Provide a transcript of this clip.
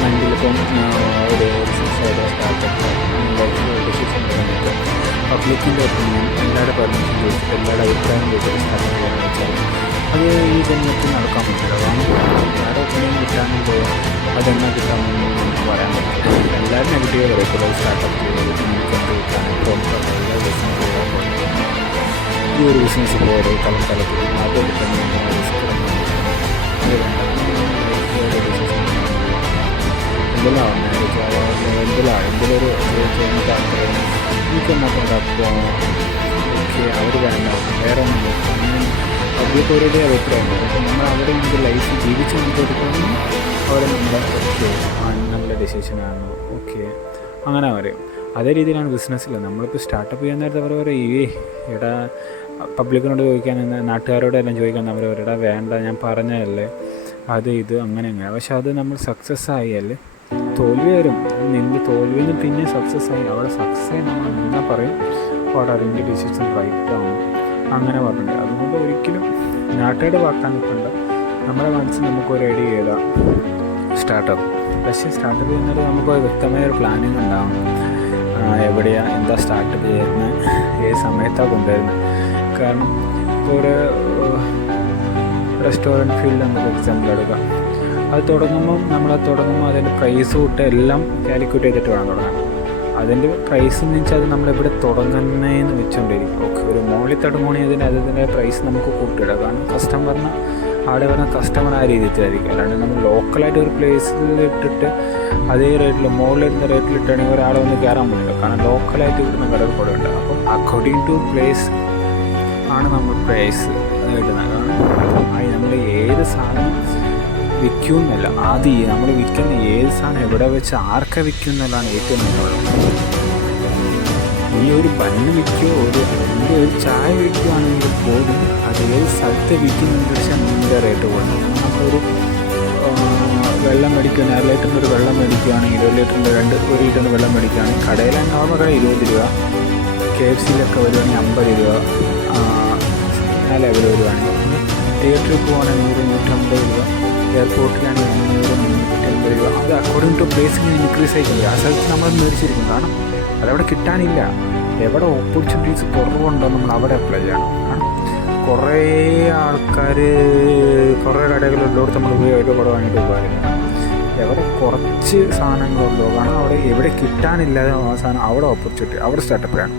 മൈൻഡിലിപ്പം ഒരു ബിസിനസ്സോ സ്റ്റാർട്ടപ്പോ ഡിസിഷൻ എടുക്കുമ്പോൾ പബ്ലിക്കിൻ്റെ ഒപ്പീനിയൻ എല്ലാവരുടെ പെർമിഷൻ ചോദിച്ചിട്ട് എല്ലാവരുടെ അഭിപ്രായം ചോദിച്ചിട്ട് സ്റ്റാർട്ട് ചെയ്യാന്ന് വെച്ചാൽ അത് ഈ ജന്മത്തിൽ നടക്കാൻ പറ്റില്ല. കാരണം എല്ലാവരുടെ ഒപ്പീനിയൻ കിട്ടാനും പോയാൽ അതെന്നാ കിട്ടാമെന്ന് നമുക്ക് പറയാൻ പറ്റില്ല. എല്ലാവരും നെഗറ്റീവ് പറയത്തുള്ളൂ. സ്റ്റാർട്ടപ്പ് ചെയ്തത് നിങ്ങൾക്ക് എന്ത് കിട്ടാനും എല്ലാ ബിസിനസ് ചെയ്താൽ പോലെ ഈ ഒരു ബിസിനസ് പോലെ തലത്തിൽ അത് കിട്ടുന്ന റിസ്ക് എന്തെല്ലാം എന്തെങ്കിലൊരു ചെയ്യുന്ന താല്പര്യം എനിക്കെന്നാ അപ്പോൾ ഓക്കെ അവർ വേണ്ട വേറെ ഒന്നും അങ്ങനെ പബ്ലിക് ഓരോരോ അഭിപ്രായമുണ്ട്. അപ്പോൾ നമ്മൾ അവിടെ നമുക്ക് ലൈഫ് ജീവിച്ച് കൊടുക്കുകയാണെങ്കിൽ അവിടെ നമ്മളെ ഓക്കെ നല്ല ഡിസിഷനാണ് ഓക്കെ അങ്ങനെ പറയും. അതേ രീതിയിലാണ് ബിസിനസ്സിൽ നമ്മളിപ്പോൾ സ്റ്റാർട്ടപ്പ് ചെയ്യാൻ നേരത്തെ അവർ പറയും ഇവിടെ പബ്ലിക്കിനോട് ചോദിക്കാൻ നാട്ടുകാരോടെല്ലാം ചോദിക്കാൻ അവർ അവരുടെ വേണ്ട ഞാൻ പറഞ്ഞതല്ലേ അത് ഇത് അങ്ങനെ അങ്ങനെ. പക്ഷെ അത് നമ്മൾ സക്സസ് ആയാൽ തോൽവി വരും. തോൽവിയിൽ നിന്ന് പിന്നെ സക്സസ് ആയി അവിടെ സക്സസ് ആയി നമ്മൾ എന്നാ പറയും അവിടെ അതിൻ്റെ ഡിസിഷൻ റൈറ്റാണ് അങ്ങനെ പറഞ്ഞിട്ടുണ്ട്. അതുകൊണ്ട് ഒരിക്കലും നാട്ടുകാരുടെ വാക്കാൻ നിൽക്കണ്ട. നമ്മുടെ മനസ്സിൽ നമുക്കൊരു ഐഡിയ ചെയ്താൽ സ്റ്റാർട്ടപ്പ്. പക്ഷേ സ്റ്റാർട്ടപ്പ് ചെയ്യുന്നത് നമുക്ക് വ്യക്തമായൊരു പ്ലാനിങ് ഉണ്ടാവണം. എവിടെയാണ് എന്താ സ്റ്റാർട്ടപ്പ് ചെയ്യുന്നത്, ഏത് സമയത്താണ് കൊണ്ടുവരുന്നത്. കാരണം ഇപ്പോൾ ഒരു റെസ്റ്റോറൻറ്റ് ഫീൽഡ് നമുക്ക് എക്സാമ്പിൾ എടുക്കാം. അത് തുടങ്ങുമ്പോൾ അതിൻ്റെ പ്രൈസ് തൊട്ട് എല്ലാം കാൽക്കുലേറ്റ് ചെയ്തിട്ട് വേണം തുടങ്ങാൻ. അതിൻ്റെ പ്രൈസ് എന്ന് വെച്ചാൽ അത് നമ്മളെവിടെ തുടങ്ങുന്നതെന്ന് വെച്ചുകൊണ്ടിരിക്കും. ഓക്കെ ഒരു മോളിൽ തുടങ്ങുകയാണെങ്കിൽ അതിൻ്റെ പ്രൈസ് നമുക്ക് കൂട്ടിയിടാം. കാരണം കസ്റ്റമറിന് അവിടെ വരുന്ന കസ്റ്റമർ ആ രീതിയിലായിരിക്കും. അല്ലാണ്ട് നമ്മൾ ലോക്കലായിട്ട് ഒരു പ്ലേസിൽ ഇട്ടിട്ട് അതേ റേറ്റിൽ മുകളിലിരുന്ന റേറ്റിലിട്ടാണെങ്കിൽ ഒരാളെ ഒന്ന് കയറാൻ പറ്റില്ല. കാരണം ലോക്കലായിട്ട് കിട്ടുന്ന കടകൾ കൂടെ ഉണ്ട്. അപ്പം അക്കോർഡിംഗ് ടു പ്ലേസ് ആണ് നമ്മൾ പ്രൈസ് ഇടുന്നത്. കാരണം നമ്മൾ ഏത് സാധനം വിൽക്കുമെന്നല്ല, ആദ്യം നമ്മൾ വിൽക്കുന്ന ഏത് സാധനം എവിടെ വെച്ച് ആർക്കെ വിൽക്കുമെന്നുള്ളതാണ് ഏറ്റവും നല്ലത്. ഈ ഒരു ബണ്ണ് വിൽക്കുകയോ ഒരു ചായ വിൽക്കുകയാണെങ്കിൽ പോലും അത് ഏത് സ്ഥലത്ത് വിൽക്കുന്നുണ്ട് വെച്ചാൽ നിൻ്റെ റേറ്റ് പോകുന്നത്. നമ്മളൊരു വെള്ളം മേടിക്കുകയാണ് 1 ലിറ്ററിൻ്റെ ഒരു വെള്ളം മേടിക്കുകയാണെങ്കിൽ 1 ലിറ്ററിൻ്റെ 1 ലിറ്ററിൻ്റെ വെള്ളം മേടിക്കുകയാണെങ്കിൽ കടയിൽ നോർമൽ കട 20 രൂപ, KFCയിലൊക്കെ വരുവാണെങ്കിൽ 50 രൂപ, ആ ലെവൽ വരുവാണെങ്കിൽ തിയേറ്ററിൽ പോകുകയാണെങ്കിൽ 100-150 രൂപ, എയർപോർട്ടിലാണെങ്കിൽ 300-350 രൂപ. അത് അക്കോർഡിംഗ് ടു പ്ലേസിന് ഇൻക്രീസ് ആയിട്ടുണ്ട്. ആ സ്ഥലത്ത് നമ്മൾ മേടിച്ചിരിക്കും. കാരണം അതവിടെ കിട്ടാനില്ല. എവിടെ ഓപ്പർച്യൂണിറ്റീസ് കുറവുണ്ടോ നമ്മൾ അവിടെ അപ്ലൈ ചെയ്യണം. കാരണം കുറേ ആൾക്കാർ കുറേ കടകളുള്ളടത്ത് നമ്മൾ ഒരു കുട വാങ്ങിയിട്ട് പോകാറില്ല. എവിടെ കുറച്ച് സാധനങ്ങളുണ്ടോ കാരണം അവിടെ എവിടെ കിട്ടാനില്ലാതെ ആ സാധനം അവിടെ ഓപ്പർച്യൂണിറ്റി അവിടെ സ്റ്റാർട്ടപ്പ് ചെയ്യണം.